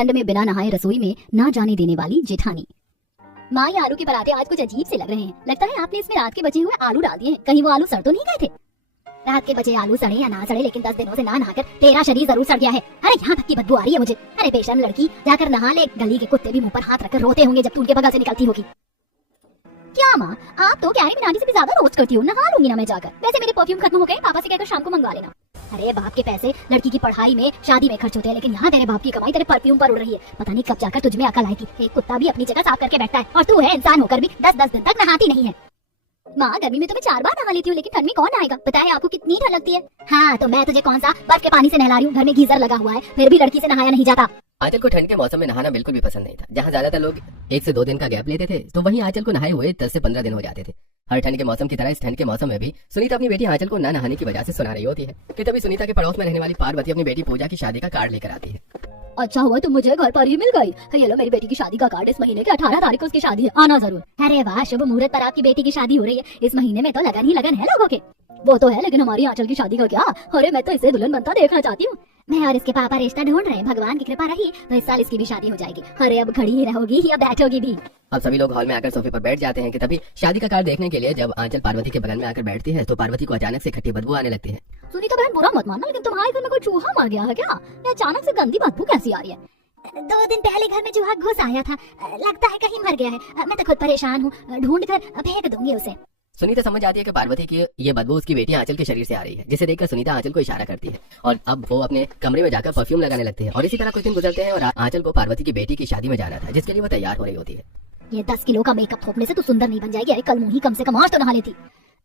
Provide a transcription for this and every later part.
ठंड में बिना नहाए रसोई में ना जाने देने वाली जेठानी। माँ, ये आलू के पराठे आज कुछ अजीब से लग रहे हैं। लगता है आपने इसमें रात के बचे हुए आलू डाल दिए हैं। कहीं वो आलू सड़ तो नहीं गए थे? रात के बचे आलू सड़े या ना सड़े, लेकिन 10 दिनों से ना नहाकर तेरा शरीर जरूर सड़ गया है। अरे यहाँ तक की बदबू आ रही है मुझे। अरे बेशर्म लड़की, जाकर नहा ले। गली के कुत्ते भी मुंह पर हाथ रखकर रोते होंगे जब तू उनके बगल से निकलती होगी। क्या माँ, आप तो क्या बनाने से भी ज्यादा रोस्ट करती हो। नहा लूंगी ना मैं जाकर। वैसे मेरे परफ्यूम खत्म हो गए, पापा से कहकर शाम को मंगवा लेना। अरे बाप के पैसे लड़की की पढ़ाई में शादी में खर्च होते हैं, लेकिन यहाँ तेरे बाप की कमाई तेरे परफ्यूम पर उड़ रही है। पता नहीं कब जाकर तुझमें अकल आएगी। एक कुत्ता भी अपनी जगह साफ करके बैठता है और तू है इंसान होकर भी 10-10 दिन तक नहाती नहीं है। माँ, गर्मी में तो मैं 4 बार नहा लेती हूँ, लेकिन ठंड में कौन नहाएगा? पता है आपको कितनी ठंड लगती है? हाँ, तो मैं तुझे कौन सा बर्फ के पानी से नहला रही हूँ? घर में गीजर लगा हुआ है, फिर भी लड़की से नहाया नहीं जाता। आंचल को ठंड के मौसम में नहाना बिल्कुल भी पसंद नहीं था। जहाँ ज्यादातर लोग 1 से 2 दिन का गैप लेते थे, तो वहीं आंचल को नहाए हुए 10 से 15 दिन हो जाते थे। हर ठंड के मौसम की तरह इस ठंड के मौसम में भी सुनीता अपनी बेटी आंचल को न नहाने की वजह से सुना रही होती है कि तभी सुनीता के पड़ोस में रहने वाली पार्वती अपनी बेटी पूजा की शादी का कार्ड लेकर आती है। अच्छा हुआ तुम मुझे घर पर ही मिल गई। ये लो मेरी बेटी की शादी का कार्ड। इस महीने के 18 तारीख को उसकी शादी है, आना जरूर। अरे वाह, शुभ मुहूर्त पर आपकी बेटी की शादी हो रही है। इस महीने में तो लगन ही लगन है लोगों के। वो तो है, लेकिन हमारी आंचल की शादी का क्या? अरे मैं तो इसे दुल्हन बनता देखना चाहती हूँ। मैं और इसके पापा रिश्ता ढूंढ रहे हैं। भगवान की कृपा रही तो इस साल इसकी भी शादी हो जाएगी। अरे अब खड़ी ही रहोगी या बैठोगी भी? अब सभी लोग हॉल में आकर सोफे पर बैठ जाते हैं कि तभी शादी का कार्ड देखने के लिए जब आंचल पार्वती के बगल में आकर बैठती है तो पार्वती को अचानक से खट्टी बदबू आने लगती है। सुनीता बहन, बुरा मत मानना, लेकिन तुम्हारे घर में कोई चूहा मर गया है क्या? या अचानक से गंदी बदबू कैसी आ रही है? 2 दिन पहले घर में चूहा घुस आया था, लगता है कहीं मर गया है। मैं तो खुद परेशान हूँ, ढूंढ कर फेंक दूंगी उसे। सुनीता समझ जाती है कि पार्वती की ये बदबू उसकी बेटी आंचल के शरीर से आ रही है, जिसे देखकर सुनीता आंचल को इशारा करती है और अब वो अपने कमरे में जाकर परफ्यूम लगाने लगती है। और इसी तरह कुछ दिन गुजरते हैं और आंचल को पार्वती की बेटी की शादी में जाना था, जिसके लिए वो तैयार हो रही होती है। ये 10 किलो का मेकअप थोपने से तू सुंदर नहीं बन जाएगी। अरे कल मुंह ही कम से कम आज तो नहा लेती।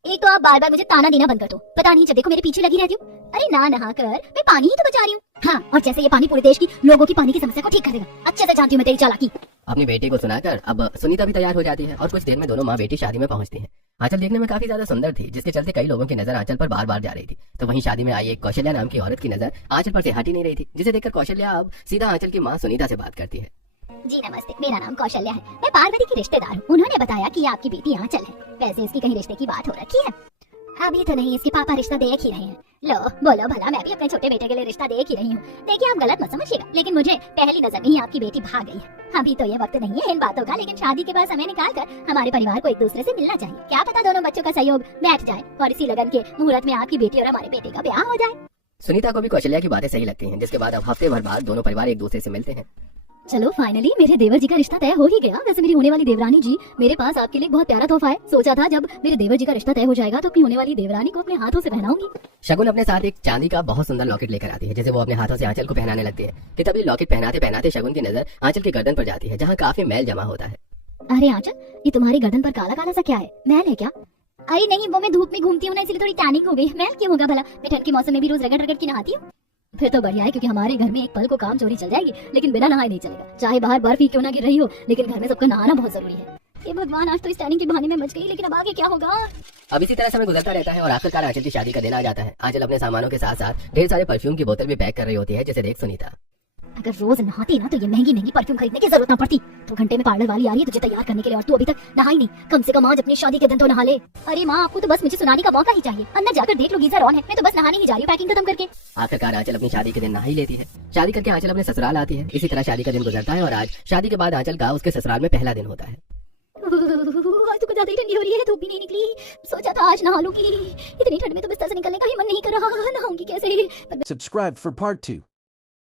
एक तो आप बार बार मुझे ताना देना बंद कर दो। पता नहीं जब देखो मेरे पीछे लगी रहती हूँ। अरे ना नहा कर मैं पानी ही तो बचा रही हूँ। हाँ, और जैसे ये पानी पूरे देश की लोगों की पानी की समस्या को ठीक कर देगा। अच्छे से जानती हूँ मैं तेरी चालाकी। अपनी बेटी को सुनाकर अब सुनीता भी तैयार हो जाती है और कुछ देर में दोनों माँ बेटी शादी में पहुंचती हैं। आंचल देखने में काफी ज्यादा सुंदर थी, जिसके चलते कई लोगों की नजर आंचल पर बार बार जा रही थी। तो वहीं शादी में आई एक कौशल्या नाम की औरत की नजर आंचल पर से हट ही नहीं रही थी, जिसे देखकर कौशल्या अब सीधा आंचल की माँ सुनीता से बात करती है। जी नमस्ते, मेरा नाम कौशल्या है। मैं पार्वती की रिश्तेदार हूँ। उन्होंने बताया कि आपकी बेटी आंचल है। वैसे इसकी कहीं रिश्ते की बात हो रखी है? अभी तो नहीं, इसके पापा रिश्ता देख ही रहे हैं। लो बोलो भला, मैं भी अपने छोटे बेटे के लिए रिश्ता देख ही रही हूँ। देखिए आप गलत मत समझिएगा, लेकिन मुझे पहली नजर में ही आपकी बेटी भाग गई है। अभी तो ये वक्त नहीं है इन बातों का, लेकिन शादी के बाद समय निकाल कर हमारे परिवार को एक दूसरे से मिलना चाहिए। क्या पता दोनों बच्चों का सहयोग बैठ जाए और इसी लगन के मुहूर्त में आपकी बेटी और हमारे बेटे का ब्याह हो जाए। सुनीता को भी कौशल्या की बातें सही लगती हैं, जिसके बाद अब हफ्ते भर बाद दोनों परिवार एक दूसरे से मिलते हैं। चलो फाइनली मेरे देवर जी का रिश्ता तय हो ही गया। वैसे मेरी होने वाली देवरानी जी, मेरे पास आपके लिए बहुत प्यारा तोहफा है। सोचा था जब मेरे देवर जी का रिश्ता तय हो जाएगा तो अपनी होने वाली देवरानी को अपने हाथों से पहनाऊंगी। शगुन अपने साथ एक चांदी का बहुत सुंदर लॉकेट लेकर आती है, जिसे वो अपने हाथों से आंचल को पहनाने लगती है कि तभी लॉकेट पहनाते पहनाते शगुन की नजर आंचल के गर्दन पर जाती है, जहाँ काफी मैल जमा होता है। अरे आंचल, ये तुम्हारी गर्दन पर काला काला सा क्या है? मैल है क्या? अरे नहीं, वो मैं धूप में घूमती हूँ ना, इसलिए थोड़ी टैनिक हो गई। मैल क्यों होगा भला? मैं ठंड के मौसम में भी रोज रगड़ रगड़ के नहाती हूँ। फिर तो बढ़िया है, क्योंकि हमारे घर में एक पल को काम चोरी चल जाएगी, लेकिन बिना नहाए नहीं चलेगा। चाहे बाहर बर्फ ही क्यों ना गिर रही हो, लेकिन घर में सबका नहाना बहुत जरूरी है। ये भगवान, आज तो इस टैनिंग के बहाने में बच गई, लेकिन अब आगे क्या होगा? अब इसी तरह समय गुजरता रहता है और आखिरकार आंचल की शादी का दिन आ जाता है। आंचल अपने सामानों के साथ साथ ढेर सारे परफ्यूम की बोतल भी पैक कर रही होती है, जिसे देख सुनीता। अगर रोज नहाती ना तो ये महंगी महंगी परफ्यूम खरीदने की जरूरत ना पड़ती। 2 घंटे में पार्लर वाली आ रही है तुझे तैयार करने के लिए और तू अभी तक नहा ही नहीं। कम से कम आज अपनी शादी के दिन तो नहा ले। अरे माँ, आपको तो बस मुझे सुनाने का मौका ही चाहिए। अंदर जाकर देख लो, गीजर ऑन है। मैं तो बस नहाने ही जा रही हूँ पैकिंग खत्म करके। आखिरकार आंचल अपनी शादी के दिन नहा ही लेती है। शादी करके आंचल अपने ससुराल आती है। इसी तरह शादी का दिन गुजरता है और आज शादी के बाद आंचल का उसके ससुराल में पहला दिन होता है। आज तो कुछ ज्यादा ही ठंडी हो रही है, धूप भी नहीं निकली। सोचा था आज नहा लूंगी, इतनी ठंड में तो बिस्तर से निकलने का ही मन नहीं कर रहा। नहाऊंगी कैसे? Subscribe for part 2.